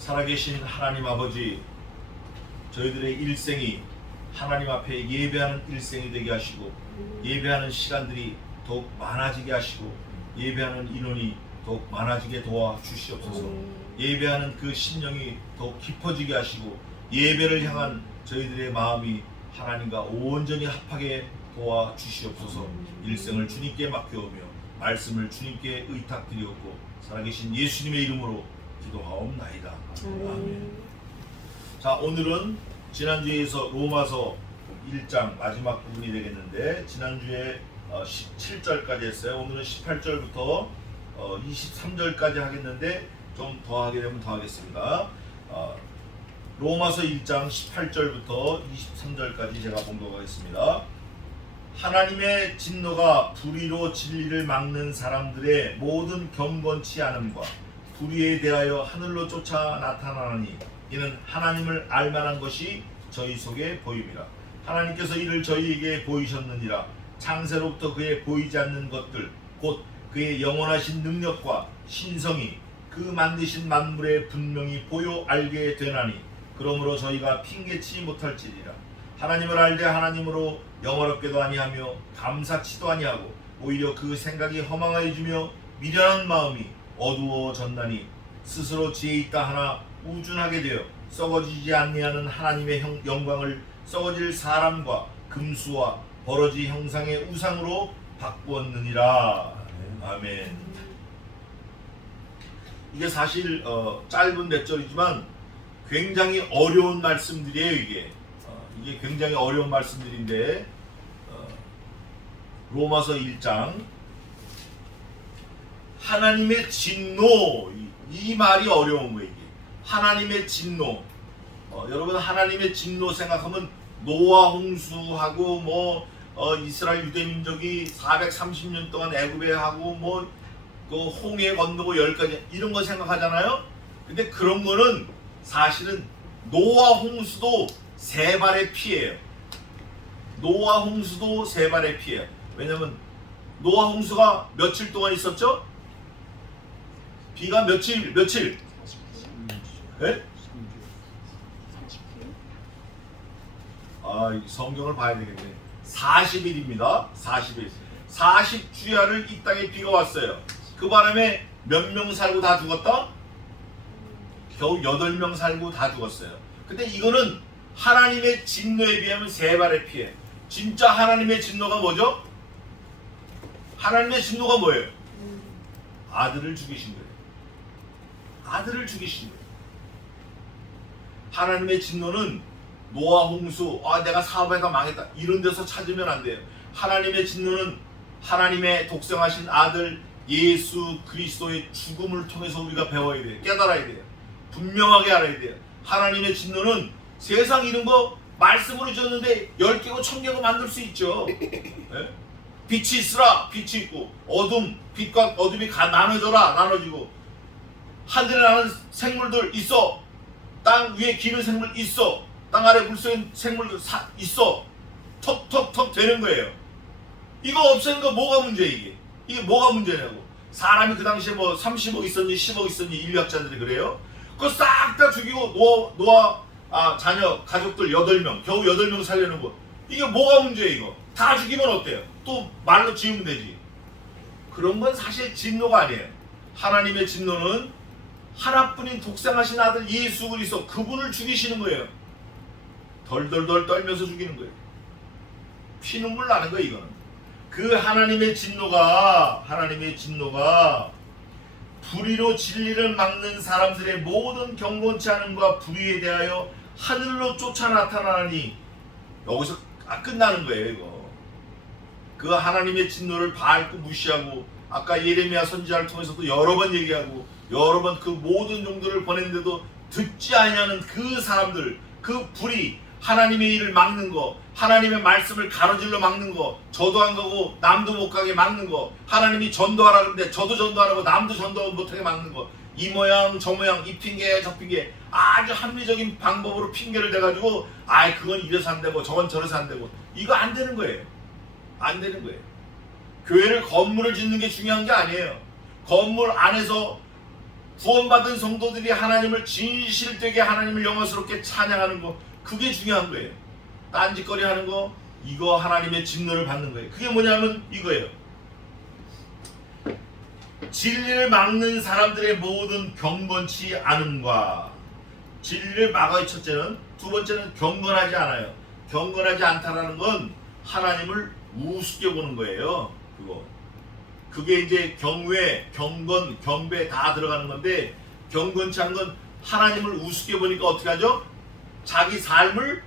살아계신 하나님 아버지, 저희들의 일생이 하나님 앞에 예배하는 일생이 되게 하시고 예배하는 시간들이 더욱 많아지게 하시고 예배하는 인원이 더욱 많아지게 도와주시옵소서. 예배하는 그 심령이 더욱 깊어지게 하시고 예배를 향한 저희들의 마음이 하나님과 온전히 합하게 도와주시옵소서. 일생을 주님께 맡겨오며 말씀을 주님께 의탁드리옵고 살아계신 예수님의 이름으로 기도하옵나이다. 아멘. 자, 오늘은 지난주에 이어서 로마서 1장 마지막 부분이 되겠는데, 지난주에 17절까지 했어요. 오늘은 18절부터 23절까지 하겠는데 좀 더 하게 되면 더 하겠습니다. 로마서 1장 18절부터 23절까지 제가 봉독하겠습니다. 하나님의 진노가 불의로 진리를 막는 사람들의 모든 경건치 않음과 불의에 대하여 하늘로 쫓아 나타나니 이는 하나님을 알만한 것이 저희 속에 보임이라. 하나님께서 이를 저희에게 보이셨느니라. 창세로부터 그의 보이지 않는 것들 곧 그의 영원하신 능력과 신성이 그 만드신 만물에 분명히 보여 알게 되나니 그러므로 저희가 핑계치 못할지니라. 하나님을 알되 하나님으로 영화롭게도 아니하며 감사치도 아니하고 오히려 그 생각이 허망해지며 미련한 마음이 어두워졌나니 스스로 지혜 있다 하나 우준하게 되어 썩어지지 아니하는 하나님의 영광을 썩어질 사람과 금수와 버러지 형상의 우상으로 바꾸었느니라. 아멘. 이게 사실 짧은 몇 절이지만 굉장히 어려운 말씀들이에요. 이게 굉장히 어려운 말씀들인데, 로마서 1장 하나님의 진노, 이 말이 어려운 거예요. 이게 하나님의 진노. 여러분, 하나님의 진노 생각하면 노아 홍수하고 이스라엘 유대 민족이 430년 동안 애굽에 하고 그 홍해 건너고 10가지 이런 거 생각하잖아요. 근데 그런 거는 사실은 노아 홍수도 세 발의 피예요. 노아 홍수도 세 발의 피예요. 왜냐면 노아 홍수가 며칠 동안 있었죠? 비가 며칠? 네? 성경을 봐야 되겠네. 40일입니다. 40일. 40주야를 이 땅에 비가 왔어요. 그 바람에 몇 명 살고 다 죽었다? 겨우 8명 살고 다 죽었어요. 근데 이거는 하나님의 진노에 비하면 세 발의 피해. 진짜 하나님의 진노가 뭐죠? 하나님의 진노가 뭐예요? 아들을 죽이신 거예요. 아들을 죽이신 거예요. 하나님의 진노는 노아 홍수, 내가 사업에다 망했다 이런 데서 찾으면 안 돼요. 하나님의 진노는 하나님의 독생하신 아들 예수 그리스도의 죽음을 통해서 우리가 배워야 돼요. 깨달아야 돼요. 분명하게 알아야 돼요. 하나님의 진노는 세상 이런 거 말씀으로 줬는데 10개고 1000개고 만들 수 있죠. 네? 빛이 있으라, 빛이 있고 빛과 어둠이 나눠져라, 나눠지고 하늘에 나는 생물들 있어, 땅 위에 기는 생물 있어, 땅 아래 물속에 생물들 있어. 턱턱턱 되는 거예요. 이거 없애는 거 뭐가 문제예요? 이게 뭐가 문제냐고. 사람이 그 당시에 30억 있었니 10억 있었니 인류학자들이 그래요. 그거 싹 다 죽이고 노아 자녀 가족들 8명 겨우 8명 살려는 거, 이게 뭐가 문제예요? 이거 다 죽이면 어때요? 또 말로 지우면 되지. 그런 건 사실 진노가 아니에요. 하나님의 진노는 하나뿐인 독생하신 아들 예수 그리스도 그분을 죽이시는 거예요. 덜덜덜 떨면서 죽이는 거예요. 피눈물 나는 거예요. 이거는 그 하나님의 진노가 불의로 진리를 막는 사람들의 모든 경건치 않음과 불의에 대하여 하늘로 쫓아 나타나니, 여기서 끝나는 거예요. 이거 그 하나님의 진노를 밟고 무시하고, 아까 예레미야 선지자를 통해서도 여러 번 얘기하고 여러 번 그 모든 종들을 보냈는데도 듣지 아니하는 그 사람들, 그 불의, 하나님의 일을 막는 거, 하나님의 말씀을 가로질러 막는 거, 저도 안 가고 남도 못 가게 막는 거, 하나님이 전도하라 그러는데 저도 전도 안 하고 남도 전도 못하게 막는 거, 이 모양 저 모양 이 핑계 저 핑계 아주 합리적인 방법으로 핑계를 대가지고 그건 이래서 안 되고 저건 저래서 안 되고, 이거 안 되는 거예요. 안 되는 거예요. 교회를 건물을 짓는 게 중요한 게 아니에요. 건물 안에서 구원받은 성도들이 하나님을 진실되게 하나님을 영광스럽게 찬양하는 거, 그게 중요한 거예요. 딴짓거리 하는 거, 이거 하나님의 진노를 받는 거예요. 그게 뭐냐면 이거예요. 진리를 막는 사람들의 모든 경건치 않음과, 진리를 막아의 첫째는, 두 번째는 경건하지 않아요. 경건하지 않다라는 건 하나님을 우습게 보는 거예요. 그게 이제 경외, 경건, 경배 다 들어가는 건데, 경건치 않은 건 하나님을 우습게 보니까 어떻게 하죠? 자기 삶을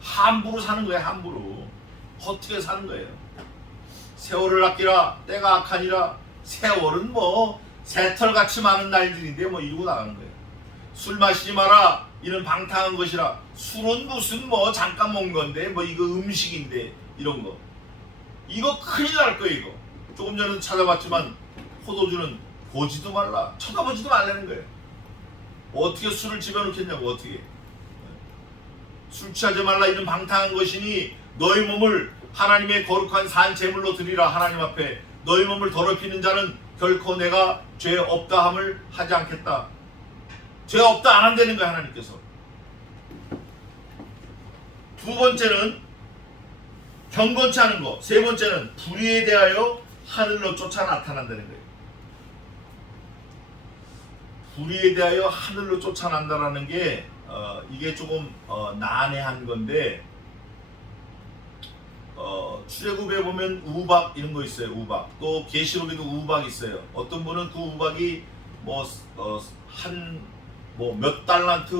함부로 사는 거예요. 함부로. 어떻게 사는 거예요? 세월을 아끼라 때가 악하니라. 세월은 뭐 새털같이 많은 날들인데 뭐 이러고 나가는 거예요. 술 마시지 마라, 이는 방탕한 것이라. 술은 무슨 뭐 잠깐 먹는 건데, 뭐 이거 음식인데, 이런 거. 이거 큰일 날 거예요. 이거 조금 전에도 찾아봤지만 포도주는 보지도 말라, 쳐다보지도 말라는 거예요. 어떻게 술을 집어넣겠냐고. 어떻게. 술 취하지 말라, 이는 방탕한 것이니 너희 몸을 하나님의 거룩한 산 제물로 드리라. 하나님 앞에 너희 몸을 더럽히는 자는 결코 내가 죄 없다 함을 하지 않겠다. 죄 없다 안 한다는 거예요, 하나님께서. 두 번째는 경건치 않은 거. 세 번째는 불의에 대하여 하늘로 쫓아 나타난다는 거예요. 불의에 대하여 하늘로 쫓아난다라는 게 이게 조금 난해한 건데, 출애굽에 보면 우박 이런 거 있어요. 우박. 또 계시록에도 우박 있어요. 어떤 분은 그 우박이 몇 달란트,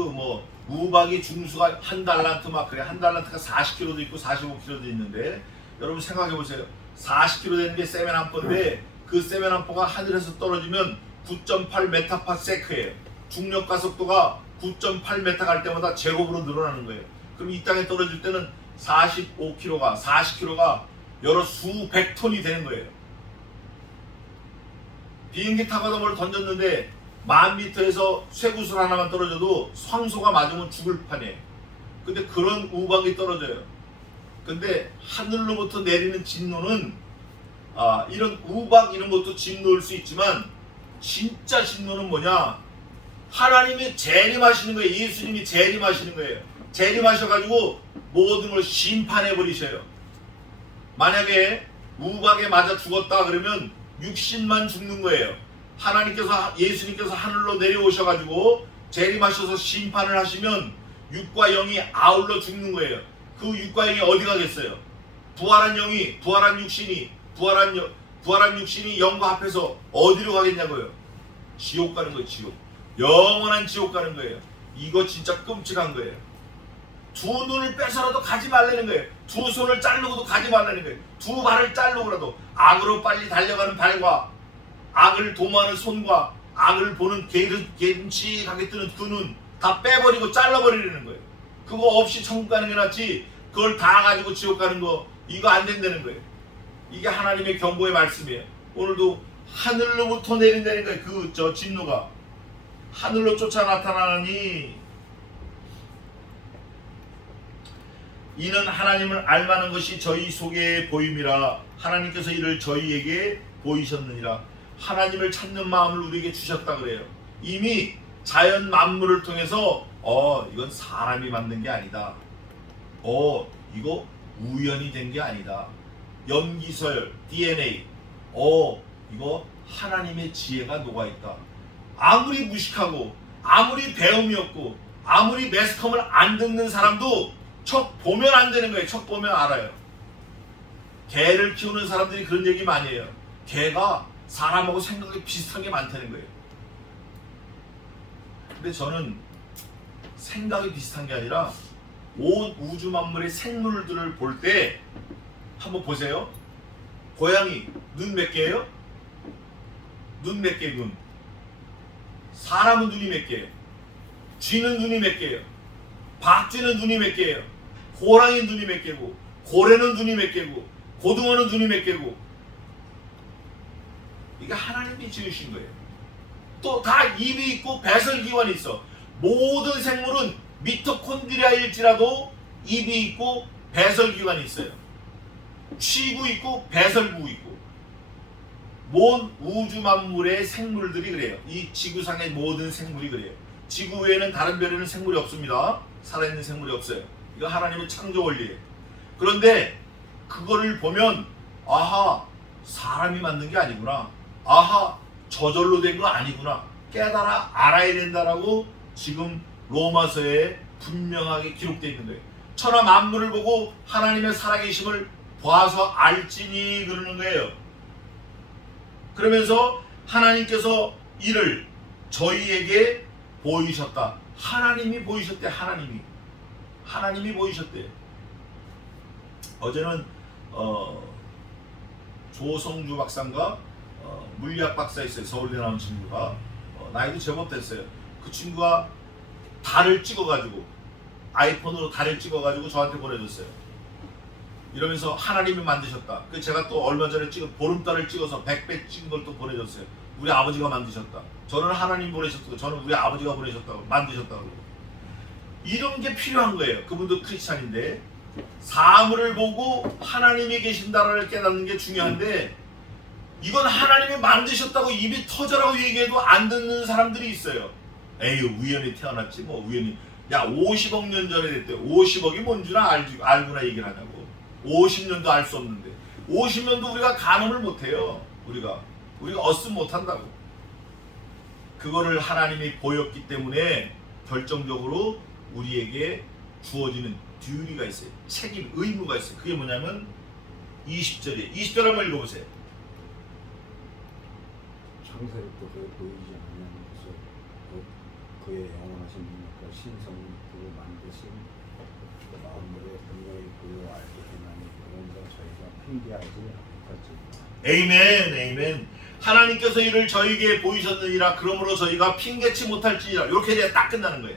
우박이 중수가 한 달란트 막 그래. 한 달란트가 40kg도 있고 45kg도 있는데, 여러분 생각해 보세요. 40kg 되는 게 세멘함포인데, 그 세멘함포가 하늘에서 떨어지면 9.8 메타파세크예요. 중력 가속도가 9.8 메타 갈 때마다 제곱으로 늘어나는 거예요. 그럼 이 땅에 떨어질 때는 40kg가 여러 수백 톤이 되는 거예요. 비행기 타고다 뭘 던졌는데 10,000m에서 쇠구슬 하나만 떨어져도 황소가 맞으면 죽을 판이에요. 근데 그런 우박이 떨어져요. 근데 하늘로부터 내리는 진노는 이런 우박 이런 것도 진노일 수 있지만, 진짜 진노는 뭐냐? 하나님이 재림하시는 거예요. 예수님이 재림하시는 거예요. 재림하셔가지고 모든 걸 심판해 버리셔요. 만약에 우박에 맞아 죽었다 그러면 육신만 죽는 거예요. 예수님께서 하늘로 내려오셔가지고 재림하셔서 심판을 하시면 육과 영이 아울러 죽는 거예요. 그 육과 영이 어디 가겠어요? 부활한 육신이 영과 합해서 어디로 가겠냐고요? 지옥 가는 거예요. 지옥. 영원한 지옥 가는 거예요. 이거 진짜 끔찍한 거예요. 두 눈을 빼서라도 가지 말라는 거예요. 두 손을 자르고도 가지 말라는 거예요. 두 발을 자르고라도, 악으로 빨리 달려가는 발과, 악을 도모하는 손과, 악을 보는 갬직하게 뜨는 그 눈 다 빼버리고 잘라버리는 거예요. 그거 없이 천국 가는 게 낫지, 그걸 다 가지고 지옥 가는 거, 이거 안 된다는 거예요. 이게 하나님의 경고의 말씀이에요. 오늘도 하늘로부터 내린다는 거예요. 진노가 하늘로 쫓아 나타나니, 이는 하나님을 알만한 것이 저희 속에 보임이라. 하나님께서 이를 저희에게 보이셨느니라. 하나님을 찾는 마음을 우리에게 주셨다 그래요. 이미 자연 만물을 통해서 이건 사람이 만든 게 아니다. 이거 우연이 된 게 아니다. 염기서열, DNA, 이거 하나님의 지혜가 녹아있다. 아무리 무식하고 아무리 배움이 없고 아무리 매스컴을 안 듣는 사람도 척 보면 안 되는 거예요. 척 보면 알아요. 개를 키우는 사람들이 그런 얘기 많이 해요. 개가 사람하고 생각이 비슷한 게 많다는 거예요. 근데 저는 생각이 비슷한 게 아니라 온 우주 만물의 생물들을 볼 때 한번 보세요. 고양이 눈 몇 개예요? 눈 몇 개? 눈. 사람은 눈이 몇 개예요? 쥐는 눈이 몇 개예요? 박쥐는 눈이 몇 개예요? 호랑이 눈이 몇 개고, 고래는 눈이 몇 개고, 고등어는 눈이 몇 개고. 이게 하나님이 지으신 거예요. 또 다 입이 있고 배설기관이 있어. 모든 생물은 미토콘드리아일지라도 입이 있고 배설기관이 있어요. 취구 있고 배설구 있고. 모든 우주 만물의 생물들이 그래요. 이 지구상의 모든 생물이 그래요. 지구 외에는 다른 별에는 생물이 없습니다. 살아있는 생물이 없어요. 이거 하나님의 창조 원리예요. 그런데 그거를 보면 아하, 사람이 만든 게 아니구나. 아하, 저절로 된 거 아니구나. 깨달아 알아야 된다라고 지금 로마서에 분명하게 기록되어 있는 거예요. 천하 만물을 보고 하나님의 살아계심을 봐서 알지니 그러는 거예요. 그러면서 하나님께서 이를 저희에게 보이셨다. 하나님이 보이셨대. 하나님이 보이셨대. 어제는 조성주 박사인가 물리학 박사 있어요. 서울대 나온 친구가 나이도 제법 됐어요. 그 친구가 달을 찍어가지고 아이폰으로 달을 찍어가지고 저한테 보내줬어요. 이러면서 하나님이 만드셨다. 그 제가 또 얼마 전에 보름달을 찍어서 100배 찍은 걸 또 보내줬어요. 우리 아버지가 만드셨다. 저는 하나님 보내셨다고, 저는 우리 아버지가 보내셨다고, 만드셨다고. 이런 게 필요한 거예요. 그분도 크리스찬인데 사물을 보고 하나님이 계신다를 깨닫는 게 중요한데, 이건 하나님이 만드셨다고 입이 터져라고 얘기해도 안 듣는 사람들이 있어요. 에휴, 우연히 태어났지 뭐. 우연히. 야, 50억 년 전에 됐대. 50억이 뭔지나 알구나 얘기를 하냐고. 50년도 알 수 없는데 50년도 우리가 가늠을 못해요. 우리가 어씀 못한다고. 그거를 하나님이 보였기 때문에 결정적으로 우리에게 주어지는 듀리가 있어요. 책임, 의무가 있어요. 그게 뭐냐면 20절이에요. 20절 한번 읽어보세요. 창세부터 보이지 않는 것을 그의 영원하신 능력과 신성을 두고 만드신 마음으로 분명히 보여 알게 되나니 그런가 저희가 핑계하지 못하지. 에이멘, 에이멘. 하나님께서 이를 저희에게 보이셨느니라. 그러므로 저희가 핑계치 못할지니라. 이렇게 돼야 딱 끝나는 거예요.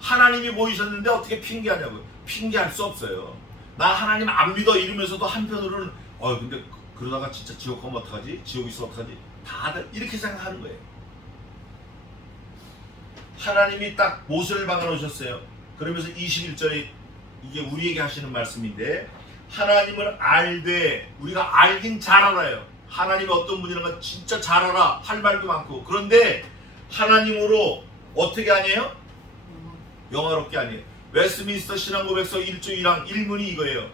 하나님이 보이셨는데 어떻게 핑계하냐고요. 핑계할 수 없어요. 나 하나님 안 믿어 이러면서도 한편으로는 근데 그러다가 진짜 지옥 가면 어떡하지? 지옥 있으면 어떡하지? 다들 이렇게 생각하는 거예요. 하나님이 딱 못을 박아놓으셨어요. 그러면서 21절에 이게 우리에게 하시는 말씀인데, 하나님을 알되, 우리가 알긴 잘 알아요. 하나님이 어떤 분이라는 건 진짜 잘 알아. 할 말도 많고. 그런데 하나님으로 어떻게 하냐요? 영화롭게 하네요. 웨스트민스터 신앙고백서 1조 1항 1문이 이거예요.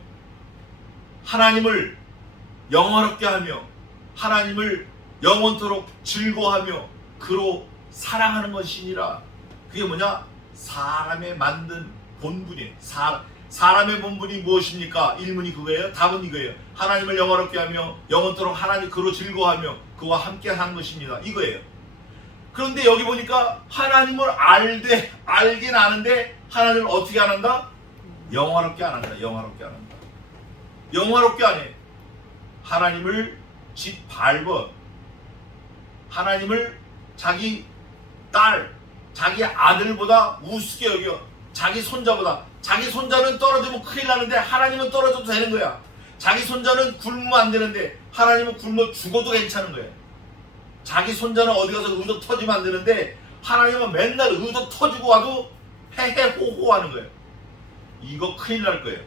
하나님을 영화롭게 하며 하나님을 영원토록 즐거워하며 그로 사랑하는 것이니라. 그게 뭐냐? 사람의 만든 본분이에요. 사람의 본분이 무엇입니까? 1문이 그거예요. 답은 이거예요. 하나님을 영화롭게 하며 영원토록 하나님 그로 즐거워하며 그와 함께 하는 것입니다. 이거예요. 그런데 여기 보니까 하나님을 알긴 아는데 하나님을 어떻게 안 한다? 영화롭게 안 한다. 영화롭게 안 한다. 영화롭게 안 해. 하나님을 짓밟아. 하나님을 자기 딸, 자기 아들보다 우습게 여겨. 자기 손자보다. 자기 손자는 떨어지면 큰일 나는데 하나님은 떨어져도 되는 거야. 자기 손자는 굶으면 안 되는데 하나님은 굶어 죽어도 괜찮은 거야. 자기 손자는 어디 가서 의도 터지면 안 되는데 하나님은 맨날 의도 터지고 와도 헤헤호호 하는 거예요. 이거 큰일 날 거예요.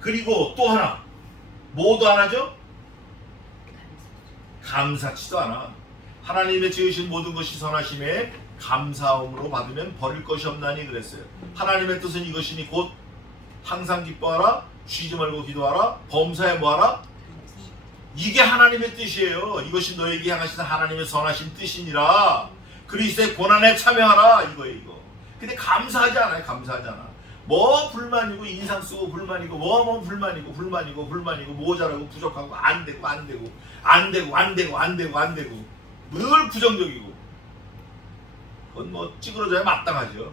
그리고 또 하나, 뭐도 안 하죠? 감사치도 않아. 하나님의 지으신 모든 것이 선하심에 감사함으로 받으면 버릴 것이 없나니 그랬어요. 하나님의 뜻은 이것이니 곧 항상 기뻐하라, 쉬지 말고 기도하라, 범사에 뭐하라? 이게 하나님의 뜻이에요. 이것이 너에게 향하신 하나님의 선하신 뜻이니라. 그리스도의 고난에 참여하라. 이거예요, 이거. 근데 감사하지 않아요. 감사하지 않아. 뭐 불만이고 인상 쓰고 불만이고 뭐 불만이고 모자라고 부족하고 안 되고 늘 부정적이고. 그건 뭐 찌그러져야 마땅하죠.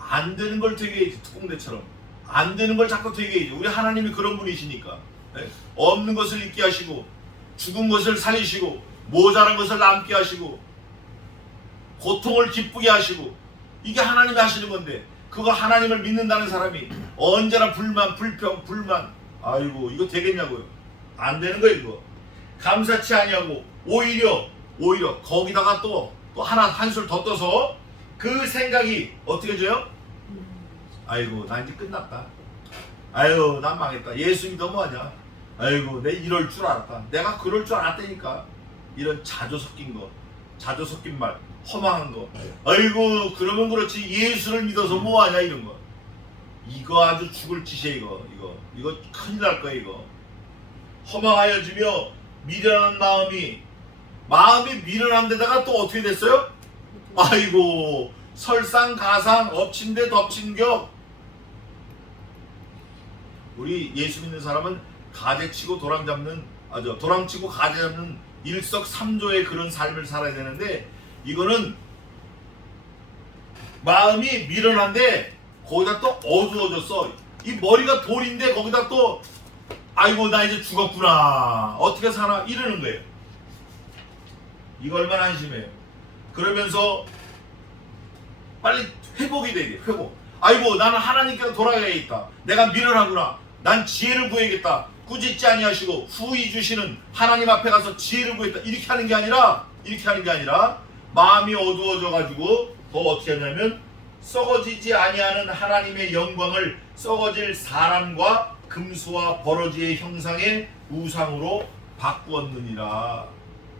안 되는 걸 되게 해야지. 특공대처럼 안 되는 걸 자꾸 되게 해야지. 우리 하나님이 그런 분이시니까. 네? 없는 것을 있게 하시고 죽은 것을 살리시고 모자란 것을 남게 하시고 고통을 기쁘게 하시고, 이게 하나님이 하시는 건데 그거 하나님을 믿는다는 사람이 언제나 불만, 불평, 불만, 아이고 이거 되겠냐고요. 안 되는 거예요. 이거 감사치 아니하고 오히려 거기다가 또 하나 한술 더 떠서 그 생각이 어떻게 해줘요? 아이고 나 이제 끝났다. 아유 난 망했다. 예수 믿어 뭐하냐. 아이고 내 이럴 줄 알았다. 내가 그럴 줄 알았다니까. 이런 자조 섞인 거, 자조 섞인 말, 허망한 거. 아이고 그러면 그렇지 예수를 믿어서 뭐하냐 이런 거. 이거 아주 죽을 짓이야 이거 큰일 날 거야 이거. 허망하여지며 미련한 마음이 미련한 데다가 또 어떻게 됐어요? 아이고 설상가상 엎친 데 덮친 격. 우리 예수 믿는 사람은 가재치고 도랑치고 가재 잡는 일석삼조의 그런 삶을 살아야 되는데 이거는 마음이 미련한데 거기다 또 어두워졌어. 이 머리가 돌인데 거기다 또 아이고 나 이제 죽었구나 어떻게 사나 이러는 거예요. 이거 얼마나 한심해요. 그러면서 빨리 회복이 돼야 돼. 회복. 아이고 나는 하나님께로 돌아가야겠다. 내가 미련하구나. 난 지혜를 구해야겠다. 꾸짖지 아니하시고 후히 주시는 하나님 앞에 가서 지혜를 구했다. 이렇게 하는 게 아니라 마음이 어두워져 가지고 더 어떻게 하냐면 썩어지지 아니하는 하나님의 영광을 썩어질 사람과 금수와 버러지의 형상의 우상으로 바꾸었느니라.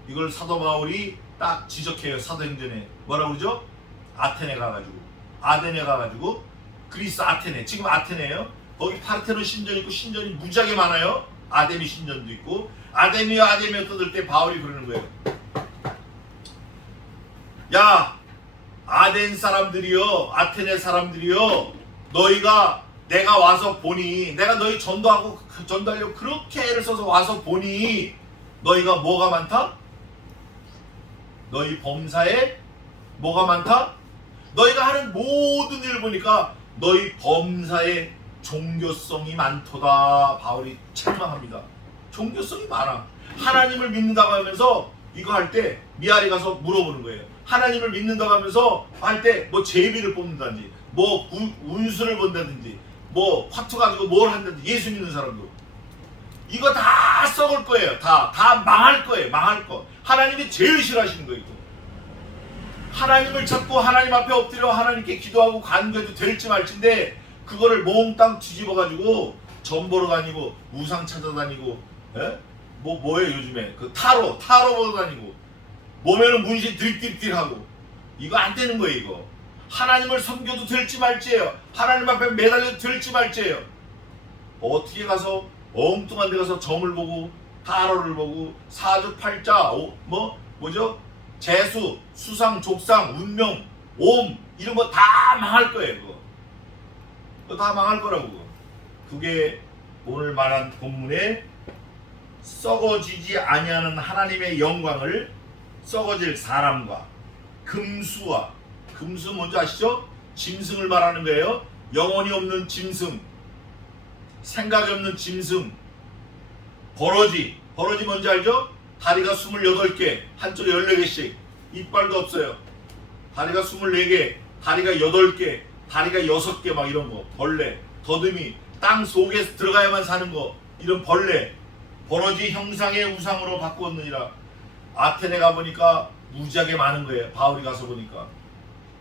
이걸 사도 바울이 딱 지적해요. 사도행전에 뭐라고 그러죠? 아테네 가가지고 그리스 아테네, 지금 아테네예요. 거기 파르테논 신전 있고 신전이 무지하게 많아요. 아데미 신전도 있고 아데미와 떠들 때 바울이 그러는 거예요. 야 아덴 사람들이요, 아테네 사람들이요, 너희가 내가 와서 보니, 내가 너희 전도하려고 그렇게 애를 써서 와서 보니 너희가 뭐가 많다? 너희 범사에 뭐가 많다? 너희가 하는 모든 일을 보니까 너희 범사에 종교성이 많도다. 바울이 책망합니다. 종교성이 많아. 하나님을 믿는다고 하면서 이거 할 때 미아리 가서 물어보는 거예요. 하나님을 믿는다고 하면서 할 때 뭐 제비를 뽑는다든지 뭐 운수를 본다든지 뭐 화투 가지고 뭘 한다든지 예수 믿는 사람도 이거 다 썩을 거예요. 다 망할 거예요. 망할 거. 하나님이 제일 싫어하시는 거예요. 하나님을 찾고 하나님 앞에 엎드려 하나님께 기도하고 간구해도 될지 말지인데 그거를 몽땅 뒤집어 가지고 점 보러 다니고 우상 찾아다니고 뭐예요 요즘에 그 타로 보러 다니고 몸에는 문신 드립하고 이거 안 되는 거예요. 이거 하나님을 섬겨도 될지 말지예요. 하나님 앞에 매달려도 될지 말지예요. 어떻게 가서 엉뚱한 데 가서 점을 보고 타로를 보고 사주팔자 뭐죠 재수 수상 족상 운명 옴 이런 거 다 망할 거예요. 그거 다 망할 거라고. 그게 오늘 말한 본문에 썩어지지 아니하는 하나님의 영광을 썩어질 사람과 금수 뭔지 아시죠? 짐승을 말하는 거예요. 영혼이 없는 짐승, 생각이 없는 짐승. 버러지 뭔지 알죠? 다리가 28개, 한쪽에 14개씩, 이빨도 없어요. 다리가 24개, 다리가 8개, 다리가 6개 막 이런 거. 벌레, 더듬이, 땅 속에 들어가야만 사는 거. 이런 벌레, 버러지 형상의 우상으로 바꾸었느니라. 아테네 가보니까 무지하게 많은 거예요. 바울이 가서 보니까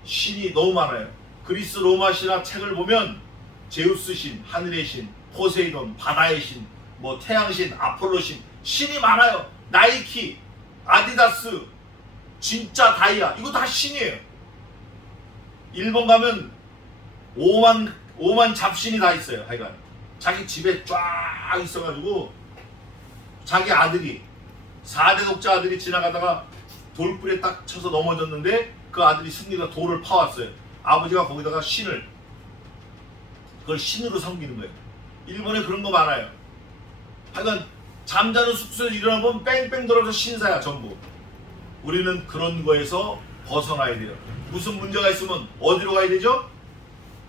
신이 너무 많아요. 그리스 로마 신화 책을 보면 제우스 신, 하늘의 신, 포세이돈, 바다의 신, 뭐 태양신, 아폴로 신, 신이 많아요. 나이키, 아디다스, 진짜 다이아, 이거 다 신이에요. 일본 가면 5만 잡신이 다 있어요. 하여간 자기 집에 쫙 있어가지고 자기 아들이 4대 독자 아들이 지나가다가 돌불에 딱 쳐서 넘어졌는데 그 아들이 승리가 돌을 파왔어요. 아버지가 거기다가 그걸 신으로 섬기는 거예요. 일본에 그런 거 많아요. 하여간 잠자는 숙소에서 일어나보면 뺑뺑 돌아서 신사야 전부. 우리는 그런 거에서 벗어나야 돼요. 무슨 문제가 있으면 어디로 가야 되죠?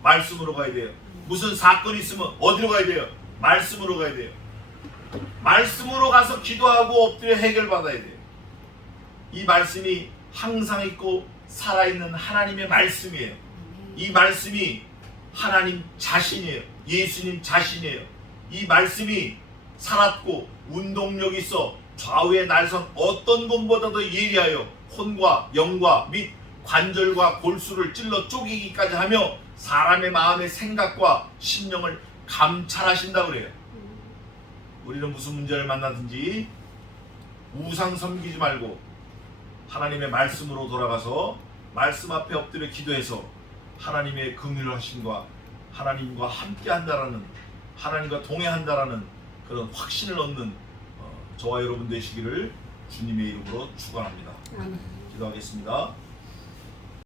말씀으로 가야 돼요. 무슨 사건이 있으면 어디로 가야 돼요? 말씀으로 가야 돼요. 말씀으로 가서 기도하고 엎드려 해결받아야 돼요. 이 말씀이 항상 있고 살아있는 하나님의 말씀이에요. 이 말씀이 하나님 자신이에요. 예수님 자신이에요. 이 말씀이 살았고 운동력 있어 좌우의 날선 어떤 것보다도 예리하여 혼과 영과 및 관절과 골수를 찔러 쪼개기까지 하며 사람의 마음의 생각과 심령을 감찰하신다 그래요. 우리는 무슨 문제를 만나든지 우상 섬기지 말고 하나님의 말씀으로 돌아가서 말씀 앞에 엎드려 기도해서 하나님의 긍휼하심과 하나님과 함께 한다라는, 하나님과 동행한다라는 그런 확신을 얻는 저와 여러분 되시기를 주님의 이름으로 축원합니다. 기도하겠습니다.